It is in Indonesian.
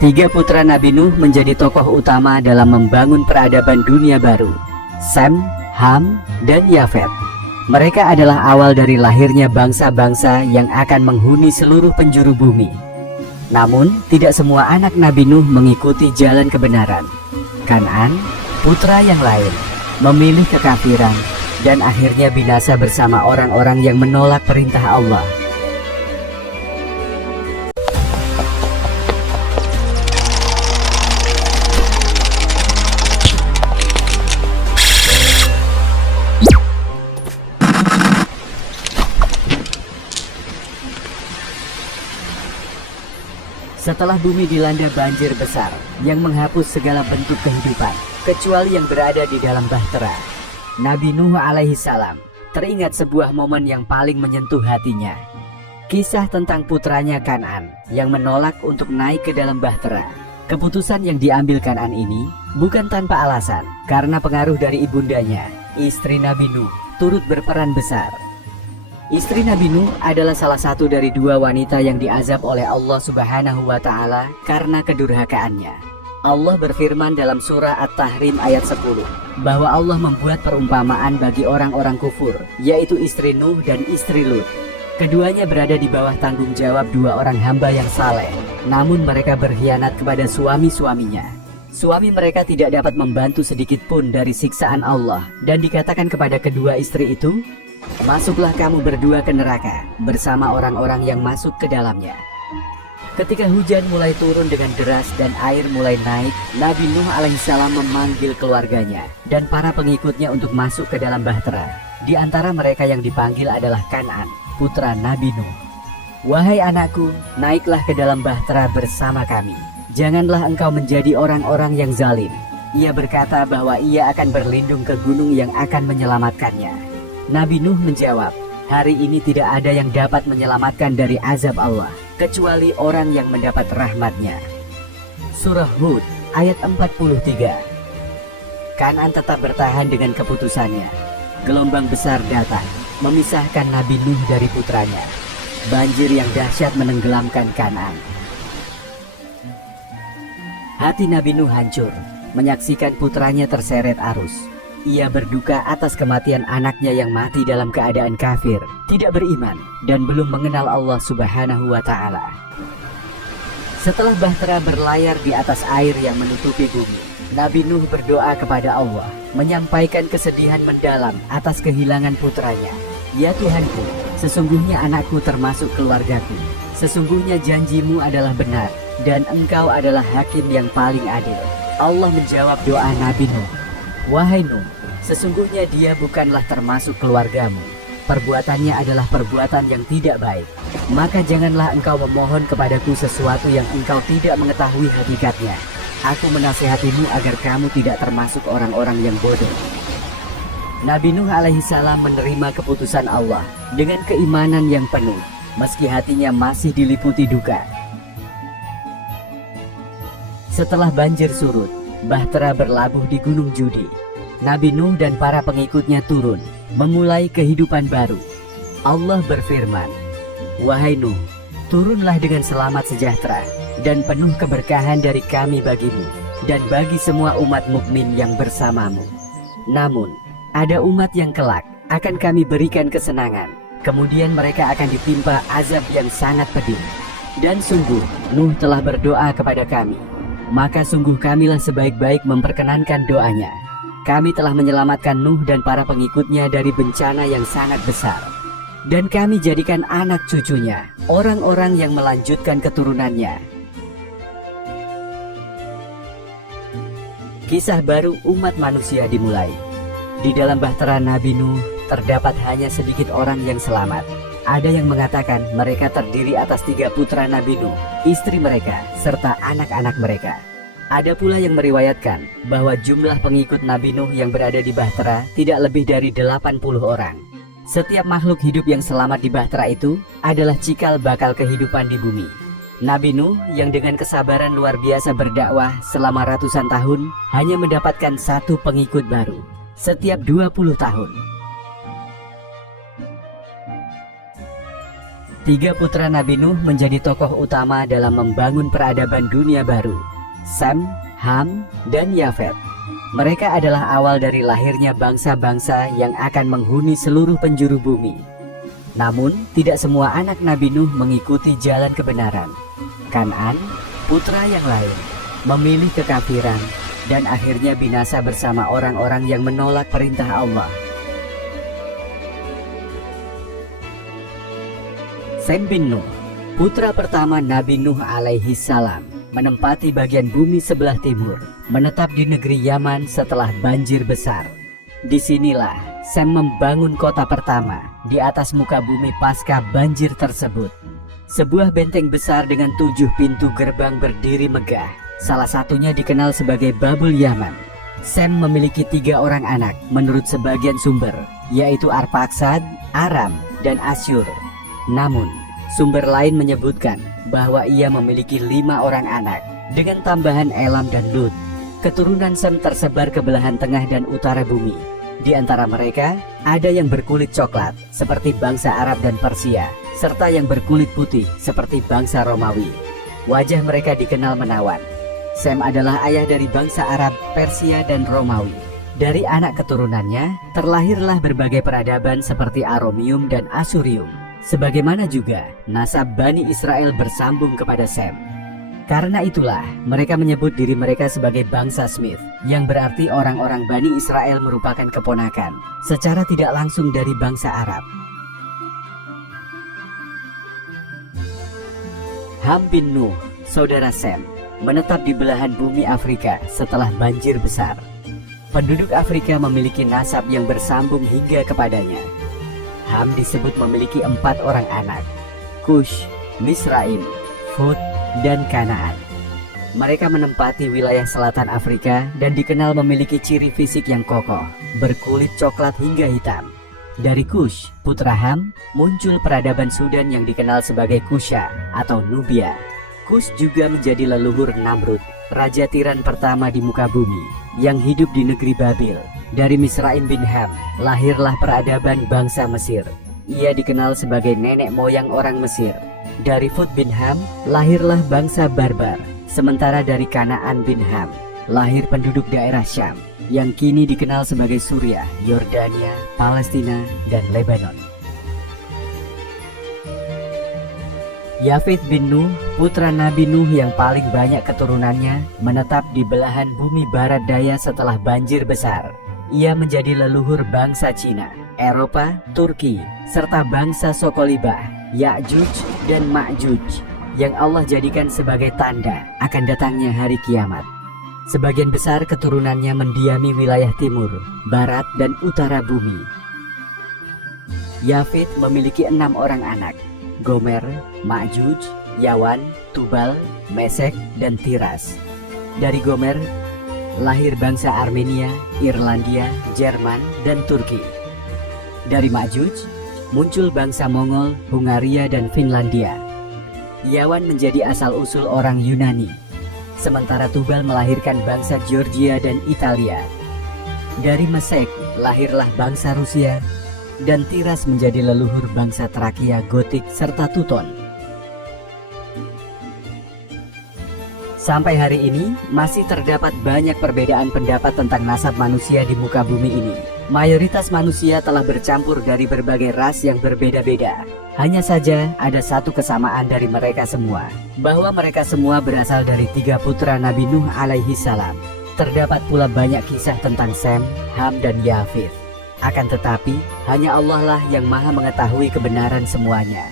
Tiga putra Nabi Nuh menjadi tokoh utama dalam membangun peradaban dunia baru: Sem, Ham, dan Yafet. Mereka adalah awal dari lahirnya bangsa-bangsa yang akan menghuni seluruh penjuru bumi. Namun, tidak semua anak Nabi Nuh mengikuti jalan kebenaran. Kan'an, putra yang lain, memilih kekafiran dan akhirnya binasa bersama orang-orang yang menolak perintah Allah. Setelah bumi dilanda banjir besar yang menghapus segala bentuk kehidupan kecuali yang berada di dalam bahtera, Nabi Nuh alaihi salam teringat sebuah momen yang paling menyentuh hatinya. Kisah tentang putranya Kan'an yang menolak untuk naik ke dalam bahtera. Keputusan yang diambil Kan'an ini bukan tanpa alasan, karena pengaruh dari ibundanya, istri Nabi Nuh, turut berperan besar. Istri Nabi Nuh adalah salah satu dari dua wanita yang diazab oleh Allah Subhanahu wa Ta'ala karena kedurhakaannya. Allah berfirman dalam surah At-Tahrim ayat 10 bahwa Allah membuat perumpamaan bagi orang-orang kufur, yaitu istri Nuh dan istri Lut. Keduanya berada di bawah tanggung jawab dua orang hamba yang saleh, namun mereka berkhianat kepada suami-suaminya. Suami mereka tidak dapat membantu sedikit pun dari siksaan Allah, dan dikatakan kepada kedua istri itu, "Masuklah kamu berdua ke neraka bersama orang-orang yang masuk ke dalamnya." Ketika hujan mulai turun dengan deras dan air mulai naik, Nabi Nuh alaihissalam memanggil keluarganya dan para pengikutnya untuk masuk ke dalam bahtera. Di antara mereka yang dipanggil adalah Kan'an, putra Nabi Nuh. "Wahai anakku, naiklah ke dalam bahtera bersama kami. Janganlah engkau menjadi orang-orang yang zalim." Ia berkata bahwa ia akan berlindung ke gunung yang akan menyelamatkannya. Nabi Nuh menjawab, "Hari ini tidak ada yang dapat menyelamatkan dari azab Allah, kecuali orang yang mendapat rahmatnya." Surah Hud ayat 43. Kan'an tetap bertahan dengan keputusannya. Gelombang besar datang, memisahkan Nabi Nuh dari putranya. Banjir yang dahsyat menenggelamkan Kan'an. Hati Nabi Nuh hancur menyaksikan putranya terseret arus. Ia berduka atas kematian anaknya yang mati dalam keadaan kafir, tidak beriman, dan belum mengenal Allah Subhanahu wa Ta'ala. Setelah bahtera berlayar di atas air yang menutupi bumi, Nabi Nuh berdoa kepada Allah, menyampaikan kesedihan mendalam atas kehilangan putranya. "Ya Tuhanku, sesungguhnya anakku termasuk keluargaku. Sesungguhnya janjimu adalah benar, dan engkau adalah hakim yang paling adil." Allah menjawab doa Nabi Nuh, "Wahai Nuh, sesungguhnya dia bukanlah termasuk keluargamu. Perbuatannya adalah perbuatan yang tidak baik. Maka janganlah engkau memohon kepadaku sesuatu yang engkau tidak mengetahui hakikatnya. Aku menasihatimu agar kamu tidak termasuk orang-orang yang bodoh." Nabi Nuh alaihissalam menerima keputusan Allah dengan keimanan yang penuh, meski hatinya masih diliputi duka. Setelah banjir surut, bahtera berlabuh di Gunung Judi. Nabi Nuh dan para pengikutnya turun, memulai kehidupan baru. Allah berfirman, "Wahai Nuh, turunlah dengan selamat sejahtera dan penuh keberkahan dari kami bagimu dan bagi semua umat mukmin yang bersamamu. Namun, ada umat yang kelak akan kami berikan kesenangan, kemudian mereka akan ditimpa azab yang sangat pedih. Dan sungguh, Nuh telah berdoa kepada kami. Maka sungguh kamilah sebaik-baik memperkenankan doanya. Kami telah menyelamatkan Nuh dan para pengikutnya dari bencana yang sangat besar. Dan kami jadikan anak cucunya orang-orang yang melanjutkan keturunannya." Kisah baru umat manusia dimulai. Di dalam bahtera Nabi Nuh terdapat hanya sedikit orang yang selamat. Ada yang mengatakan mereka terdiri atas 3 putra Nabi Nuh, istri mereka, serta anak-anak mereka. Ada pula yang meriwayatkan bahwa jumlah pengikut Nabi Nuh yang berada di bahtera tidak lebih dari 80 orang. Setiap makhluk hidup yang selamat di bahtera itu adalah cikal bakal kehidupan di bumi. Nabi Nuh yang dengan kesabaran luar biasa berdakwah selama ratusan tahun hanya mendapatkan 1 pengikut baru setiap 20 tahun. Tiga putra Nabi Nuh menjadi tokoh utama dalam membangun peradaban dunia baru: Sem, Ham, dan Yafet. Mereka adalah awal dari lahirnya bangsa-bangsa yang akan menghuni seluruh penjuru bumi. Namun, tidak semua anak Nabi Nuh mengikuti jalan kebenaran. Kan'an, putra yang lain, memilih kekafiran dan akhirnya binasa bersama orang-orang yang menolak perintah Allah. Sem bin Nuh, putra pertama Nabi Nuh alaihi salam, menempati bagian bumi sebelah timur, menetap di negeri Yaman setelah banjir besar. Disinilah Sem membangun kota pertama di atas muka bumi pasca banjir tersebut. Sebuah benteng besar dengan 7 pintu gerbang berdiri megah. Salah satunya dikenal sebagai Babul Yaman. Sem memiliki 3 orang anak menurut sebagian sumber, yaitu Arphaxad, Aram, dan Asyur. Namun, sumber lain menyebutkan bahwa ia memiliki 5 orang anak dengan tambahan Elam dan Lut. Keturunan Sem tersebar ke belahan tengah dan utara bumi. Di antara mereka, ada yang berkulit coklat seperti bangsa Arab dan Persia, serta yang berkulit putih seperti bangsa Romawi. Wajah mereka dikenal menawan. Sem adalah ayah dari bangsa Arab, Persia, dan Romawi. Dari anak keturunannya, terlahirlah berbagai peradaban seperti Aromium dan Asurium. Sebagaimana juga nasab Bani Israel bersambung kepada Sem. Karena itulah mereka menyebut diri mereka sebagai bangsa Smith, yang berarti orang-orang Bani Israel merupakan keponakan secara tidak langsung dari bangsa Arab. Ham bin Nuh, saudara Sem, menetap di belahan bumi Afrika setelah banjir besar. Penduduk Afrika memiliki nasab yang bersambung hingga kepadanya. Ham disebut memiliki 4 orang anak: Kush, Misraim, Fut, dan Kanaan. Mereka menempati wilayah selatan Afrika dan dikenal memiliki ciri fisik yang kokoh, berkulit coklat hingga hitam. Dari Kush, putra Ham, muncul peradaban Sudan yang dikenal sebagai Kusha atau Nubia. Kush juga menjadi leluhur Namrud, raja tiran pertama di muka bumi, yang hidup di negeri Babil. Dari Misraim bin Ham, lahirlah peradaban bangsa Mesir. Ia dikenal sebagai nenek moyang orang Mesir. Dari Fut bin Ham, lahirlah bangsa Barbar. Sementara dari Kanaan bin Ham, lahir penduduk daerah Syam, yang kini dikenal sebagai Suriah, Yordania, Palestina, dan Lebanon. Yafet bin Nuh, putra Nabi Nuh yang paling banyak keturunannya, menetap di belahan bumi barat daya setelah banjir besar. Ia menjadi leluhur bangsa Cina, Eropa, Turki, serta bangsa Sokolibah, Ya'juj, dan Ma'juj, yang Allah jadikan sebagai tanda akan datangnya hari kiamat. Sebagian besar keturunannya mendiami wilayah timur, barat, dan utara bumi. Yafet memiliki 6 orang anak: Gomer, Ma'juj, Yawan, Tubal, Mesek, dan Tiras. Dari Gomer lahir bangsa Armenia, Irlandia, Jerman, dan Turki. Dari Ma'juj muncul bangsa Mongol, Hungaria, dan Finlandia. Yawan menjadi asal-usul orang Yunani, sementara Tubal melahirkan bangsa Georgia dan Italia. Dari Mesek lahirlah bangsa Rusia, dan Tiras menjadi leluhur bangsa Trakia, Gotik, serta Tuton. Sampai hari ini, masih terdapat banyak perbedaan pendapat tentang nasab manusia di muka bumi ini. Mayoritas manusia telah bercampur dari berbagai ras yang berbeda-beda. Hanya saja ada satu kesamaan dari mereka semua, bahwa mereka semua berasal dari 3 putra Nabi Nuh alaihi salam. Terdapat pula banyak kisah tentang Sem, Ham, dan Yafet. Akan tetapi, hanya Allah lah yang maha mengetahui kebenaran semuanya.